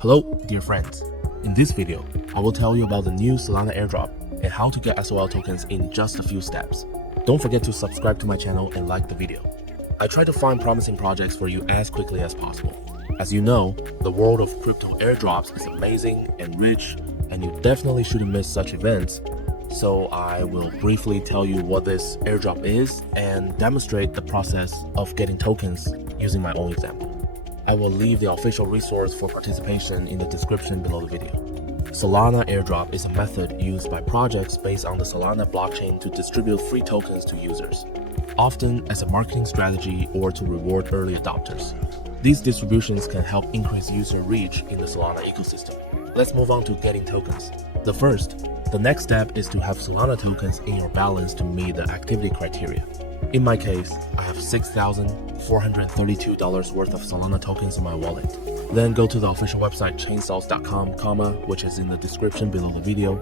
Hello, dear friends. In this video, I will tell you about the new Solana Airdrop and how to get SOL tokens in just a few steps. Don't forget to subscribe to my channel and like the video. I try to find promising projects for you as quickly as possible. As you know, the world of crypto airdrops is amazing and rich, and you definitely shouldn't miss such events. So I will briefly tell you what this airdrop is and demonstrate the process of getting tokens using my own example. I will leave the official resource for participation in the description below the video. Solana Airdrop is a method used by projects based on the Solana blockchain to distribute free tokens to users, often as a marketing strategy or to reward early adopters. These distributions can help increase user reach in the Solana ecosystem. Let's move on to getting tokens. The next step is to have Solana tokens in your balance to meet the activity criteria. In my case, I have $6,432 worth of Solana tokens in my wallet. Then go to the official website chainsals.com, which is in the description below the video.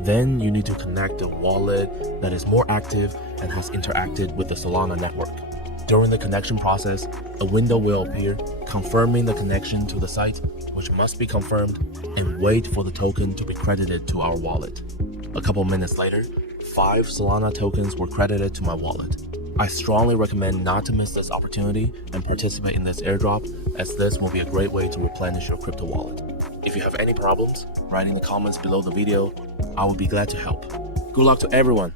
Then you need to connect a wallet that is more active and has interacted with the Solana network. During the connection process, a window will appear confirming the connection to the site, which must be confirmed, and wait for the token to be credited to our wallet. A couple minutes later, 5 Solana tokens were credited to my wallet. I strongly recommend not to miss this opportunity and participate in this airdrop, as this will be a great way to replenish your crypto wallet. If you have any problems, write in the comments below the video. I will be glad to help. Good luck to everyone!